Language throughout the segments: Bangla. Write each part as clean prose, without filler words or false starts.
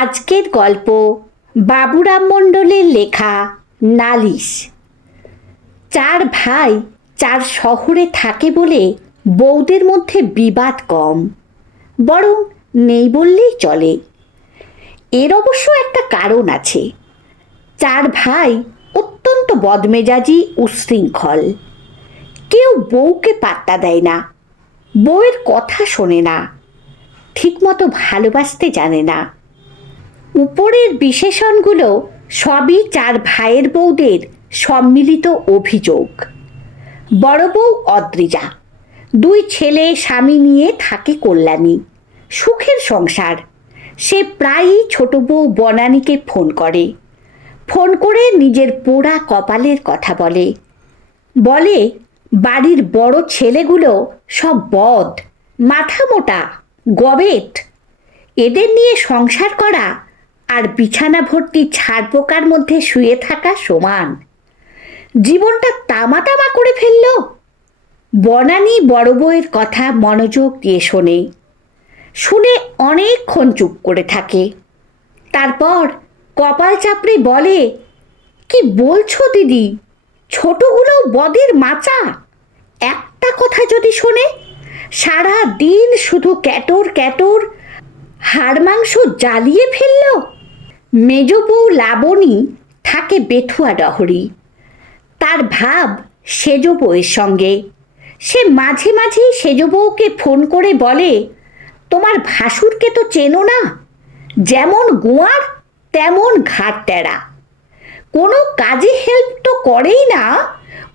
আজকের গল্প বাবুরাম মণ্ডলের লেখা নালিশ। চার ভাই চার শহরে থাকে বলে বউদের মধ্যে বিবাদ কম, বরং নেই বললেই চলে। এর অবশ্য একটা কারণ আছে। চার ভাই অত্যন্ত বদমেজাজি উচ্ছৃঙ্খল। কেউ বউকে পাত্তা দেয় না, বউয়ের কথা শোনে না, ঠিকমতো ভালোবাসতে জানে না। উপরের বিশেষণগুলো সবই চার ভাইয়ের বউদের সম্মিলিত অভিযোগ। বড় বউ অদ্রিজা, দুই ছেলে স্বামী নিয়ে থাকে কল্যাণী, সুখের সংসার। সে প্রায়ই ছোট বউ বনানীকে ফোন করে নিজের পোড়া কপালের কথা বলে। বাড়ির বড় ছেলেগুলো সব বদ, মাথা মোটা, গবেট। এদের নিয়ে সংসার করা আর বিছানা ভর্তি ছাড় পোকার মধ্যে শুয়ে থাকা সমান। জীবনটা তামা তামা করে ফেলল। বনানী বড় বউয়ের কথা মনোযোগ দিয়ে শুনে অনেকক্ষণ চুপ করে থাকে। তারপর কপাল চাপড়ে বলে, কি বলছো দিদি, ছোটগুলো বদের মাচা। একটা কথা যদি শোনে, সারা দিন শুধু ক্যাটর ক্যাটর, হাড় মাংস জ্বালিয়ে ফেলল। মেজ বউ লাবণী থাকে বেথুয়া ডহরি। তার ভাব সেজ বউয়ের সঙ্গে। সে মাঝে মাঝেই সেজ বউকে ফোন করে বলে, তোমার ভাসুরকে তো চেনো না, যেমন গোয়ার তেমন ঘাট টেরা। কোনো কাজে হেল্প তো করেই না,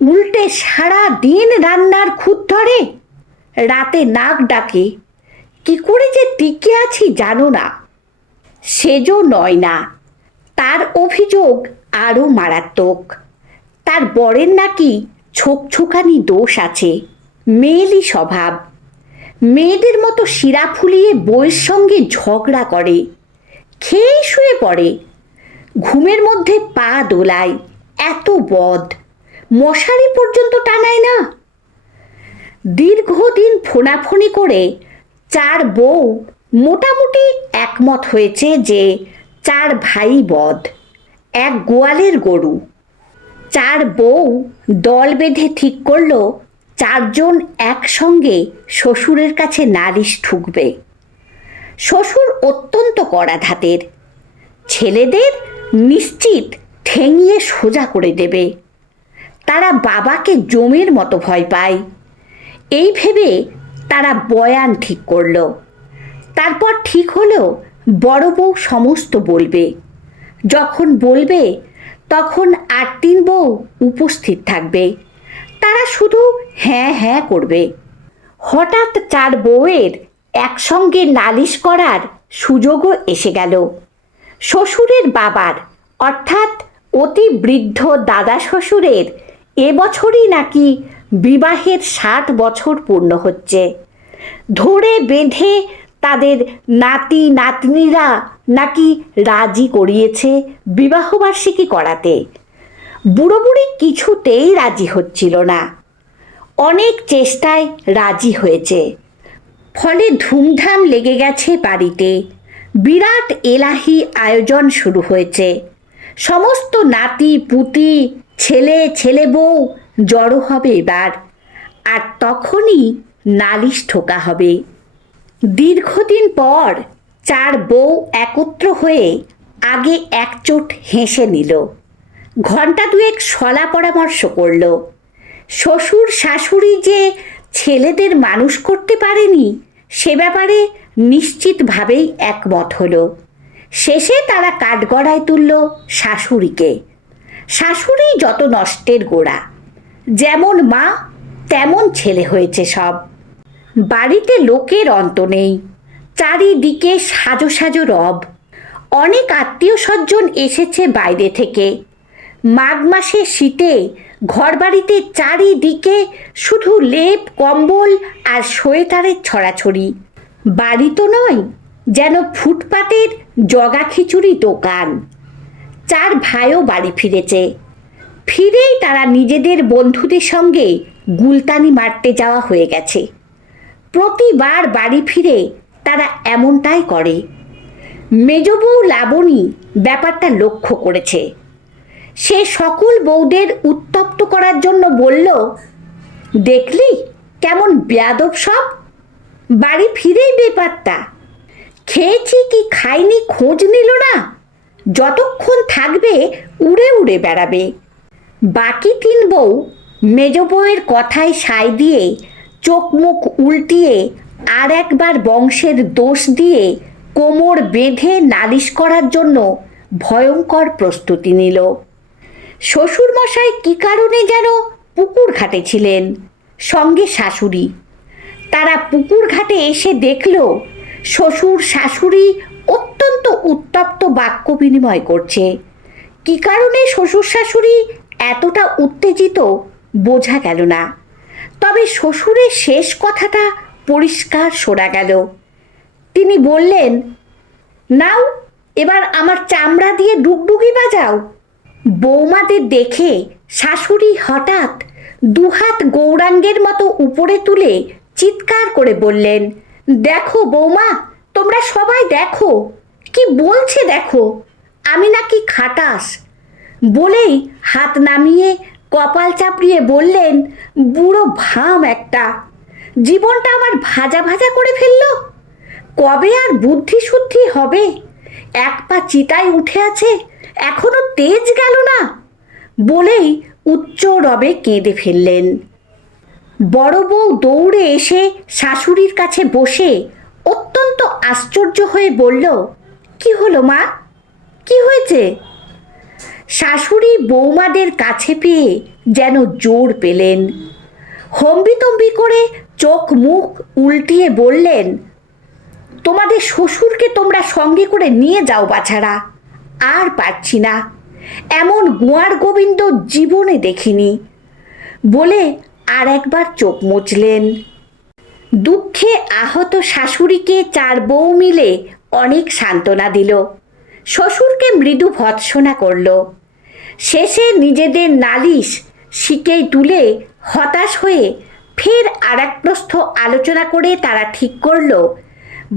উল্টে সারা দিন রান্নার খুঁত ধরে, রাতে নাক ডাকে। কি করে যে টিকে আছি জানো না। সেজও নয় না, তার অভিযোগ আরও মারাত্মক। তার বরের নাকি ছোকছোকানি দোষ আছে, মেয়েলি স্বভাব। মেয়েদের মতো শিরা ফুলিয়ে বউয়ের সঙ্গে ঝগড়া করে, খেয়ে শুয়ে পড়ে, ঘুমের মধ্যে পা দোলায়। এত বদ, মশারি পর্যন্ত টানায় না। দীর্ঘদিন ফোনাফোনি করে চার বউ মোটামুটি একমত হয়েছে যে চার ভাই বদ, এক গোয়ালের গরু। চার বউ দল বেঁধে ঠিক করল চারজন একসঙ্গে শ্বশুরের কাছে নালিশ ঠুকবে। শ্বশুর অত্যন্ত কড়া ধাতের, ছেলেদের নিশ্চিত ঠেঙিয়ে সোজা করে দেবে। তারা বাবাকে জমের মতো ভয় পায়। এই ভেবে তারা বয়ান ঠিক করল। তারপর ঠিক হলো বড় বউ সমস্ত বলবে। যখন বলবে তখন আর তিন বউ উপস্থিত থাকবে। তারা শুধু হ্যাঁ হ্যাঁ করবে। হঠাৎ চার বউয়ের একসঙ্গে নালিশ করার সুযোগও এসে গেল। শ্বশুরের বাবার, অর্থাৎ অতি বৃদ্ধ দাদা শ্বশুরের এবছরই নাকি বিবাহের 60 বছর পূর্ণ হচ্ছে। ধরে বেঁধে তাদের নাতি নাতনিরা নাকি রাজি করিয়েছে বিবাহবার্ষিকী করাতে। বুড়ো বুড়ি কিছুতেই রাজি হচ্ছিল না। অনেক চেষ্টায় রাজি হয়েছে। ফলে ধুমধাম লেগে গেছে বাড়িতে। বিরাট এলাহি আয়োজন শুরু হয়েছে। সমস্ত নাতি পুতি, ছেলে বউ জড়ো হবে এবার। আর তখনই নালিশ ঠোকা হবে। দীর্ঘদিন পর চার বউ একত্র হয়ে আগে একচোট হেসে নিল। ঘণ্টা দুয়েক শলা পরামর্শ করল। শ্বশুর শাশুড়ি যে ছেলেদের মানুষ করতে পারেনি সে ব্যাপারে নিশ্চিতভাবেই একমত হলো। শেষে তারা কাঠগড়ায় তুলল শাশুড়িকে। শাশুড়ি যত নষ্টের গোড়া, যেমন মা তেমন ছেলে হয়েছে সব। বাড়িতে লোকের অন্ত নেই, চারিদিকে সাজো সাজো রব। অনেক আত্মীয় স্বজন এসেছে বাইরে থেকে। মাঘ মাসে শীতে ঘরবাড়িতে চারিদিকে শুধু লেপ কম্বল আর সোয়েটারের ছড়াছড়ি। বাড়ি তো নয়, যেন ফুটপাতের জগা খিচুড়ি দোকান। চার ভাইও বাড়ি ফিরেই তারা নিজেদের বন্ধুদের সঙ্গে গুলতানি মারতে যাওয়া হয়ে গেছে। প্রতিবার বাড়ি ফিরে তারা এমনটাই করে। মেজ বউ লাবণী ব্যাপারটা লক্ষ্য করেছে। সে সকল বউদের উত্তপ্ত করার জন্য বলল, দেখলি কেমন বেয়াদব সব, বাড়ি ফিরেই বেপাত্তা, খেয়েছি কি খাইনি খোঁজ নিল না, যতক্ষণ থাকবে উড়ে উড়ে বেড়াবে। বাকি তিন বউ মেজ বউয়ের কথায় সায় দিয়ে চোখ মুখ উল্টিয়ে আর একবার বংশের দোষ দিয়ে কোমর বেঁধে নালিশ করার জন্য ভয়ঙ্কর প্রস্তুতি নিল। শ্বশুরমশাই কী কারণে যেন পুকুর ঘাটে ছিলেন, সঙ্গে শাশুড়ি। তারা পুকুর ঘাটে এসে দেখল শ্বশুর শাশুড়ি অত্যন্ত উত্তপ্ত বাক্য বিনিময় করছে। কী কারণে শ্বশুর শাশুড়ি এতটা উত্তেজিত বোঝা গেল না, তবে শ্বশুরের শেষ কথাটা পরিষ্কার শোনা গেল। তিনি বললেন, নাও এবার আমার চামড়া দিয়ে ডুগডুগি বাজাও। বৌমাদের দেখে শাশুড়ি হঠাৎ দুহাত গৌরাঙ্গের মতো উপরে তুলে চিৎকার করে বললেন, দেখো বৌমা, তোমরা সবাই দেখো, কি বলছে দেখো, আমি নাকি খাটাস। বলেই হাত নামিয়ে কপাল চাপড়িয়ে বললেন, বুড়ো ভাম একটা, জীবনটা আমার ভাজা ভাজা করে ফেললো, কবে আর বুদ্ধি শুদ্ধি হবে, এক পা চিতায় উঠে আছে, এখনো তেজ গেল না। বলেই উচ্চ রবে কেঁদে ফেললেন। বড় বউ দৌড়ে এসে শাশুড়ির কাছে বসে অত্যন্ত আশ্চর্য হয়ে বলল, কি হলো মা, কি হয়েছে? শাশুড়ি বৌমাদের কাছে পেয়ে যেন জোর পেলেন। হম্বিতম্বি করে চোখ মুখ উল্টিয়ে বললেন, তোমাদের শ্বশুরকে তোমরা সঙ্গে করে নিয়ে যাও বাছারা, আর পারছি না, এমন গোয়ার গোবিন্দ জীবনে দেখিনি। বলে আর একবার চোখ মুছলেন। দুঃখে আহত শাশুড়িকে চার বউ মিলে অনেক সান্ত্বনা দিল, শ্বশুরকে মৃদু ভৎসনা করল। শেষে নিজেদের নালিশ শিকেই তুলে হতাশ হয়ে ফের আর এক প্রস্থ আলোচনা করে তারা ঠিক করল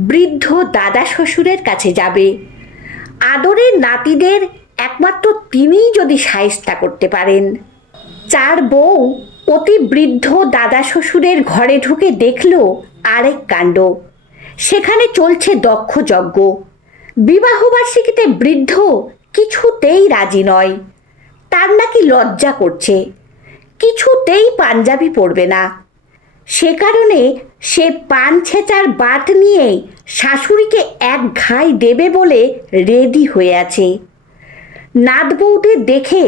বৃদ্ধ দাদা শ্বশুরের কাছে যাবে। আদরের নাতিদের একমাত্র তিনিই যদি সায়স্তা করতে পারেন। চার বউ অতি বৃদ্ধ দাদা শ্বশুরের ঘরে ঢুকে দেখল আরেক কাণ্ড। সেখানে চলছে দক্ষ যজ্ঞ। বিবাহবার্ষিকীতে বৃদ্ধ কিছুতেই রাজি নয়, তার নাকি লজ্জা করছে, কিছুতেই পাঞ্জাবি পরবে না। সে কারণে সে পান ছেঁচার বাট নিয়ে শাশুড়িকে এক ঘাই দেবে বলে রেডি হয়ে আছে। নাত বউদের দেখে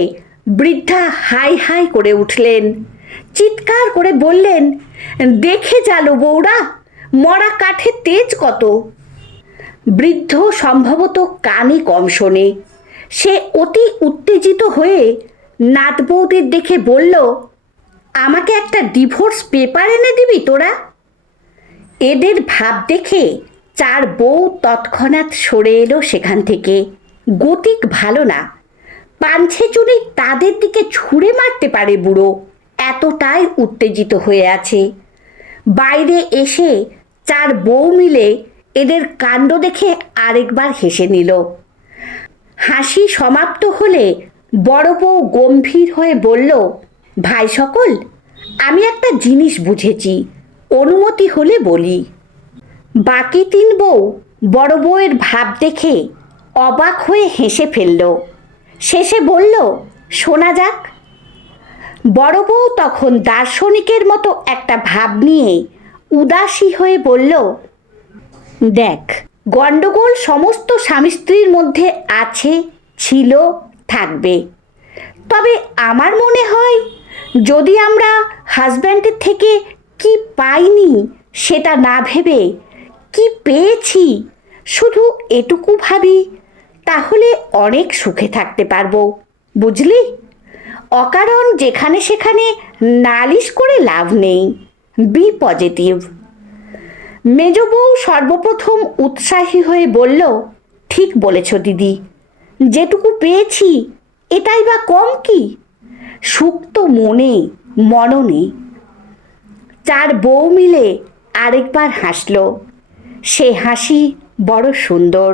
বৃদ্ধা হাই হাই করে উঠলেন, চিৎকার করে বললেন, দেখে জালো বউরা, মরা কাঠের তেজ কত। বৃদ্ধ সম্ভবত কানে কম শোনে, সে অতি উত্তেজিত হয়ে নাত বউদের দেখে বলল, আমাকে একটা ডিভোর্স পেপার এনে দিবি তোরা? এদের ভাব দেখে চার বউ তৎক্ষণাৎ সরে এলো সেখান থেকে। গতিক ভালো না, পাঞ্ছে চুনি তাদের দিকে ছুঁড়ে মারতে পারে বুড়ো, এতটাই উত্তেজিত হয়ে আছে। বাইরে এসে চার বউ মিলে এদের কাণ্ড দেখে আরেকবার হেসে নিল। হাসি সমাপ্ত হলে বড় বউ গম্ভীর হয়ে বলল, ভাই সকল, আমি একটা জিনিস বুঝেছি, অনুমতি হলে বলি। বাকি তিন বউ বড় বউয়ের ভাব দেখে অবাক হয়ে হেসে ফেলল। শেষে বলল, শোনা যাক। বড় বউ তখন দার্শনিকের মতো একটা ভাব নিয়ে উদাসী হয়ে বলল, দেখ, গণ্ডগোল সমস্ত স্বামী স্ত্রীর মধ্যে আছে, ছিল, থাকবে। তবে আমার মনে হয় যদি আমরা হাজব্যান্ডের থেকে কি পাইনি সেটা না ভেবে কি পেয়েছি শুধু এটুকু ভাবি, তাহলে অনেক সুখে থাকতে পারবো, বুঝলি? অকারণ যেখানে সেখানে নালিশ করে লাভ নেই। B positive. মেজ বউ সর্বপ্রথম উৎসাহী হয়ে বলল, ঠিক বলেছ দিদি, যেটুকু পেয়েছি এটাই বা কম কি? সুখ তো মনে মননে। চার বউ মিলে আরেকবার হাসল। সে হাসি বড় সুন্দর।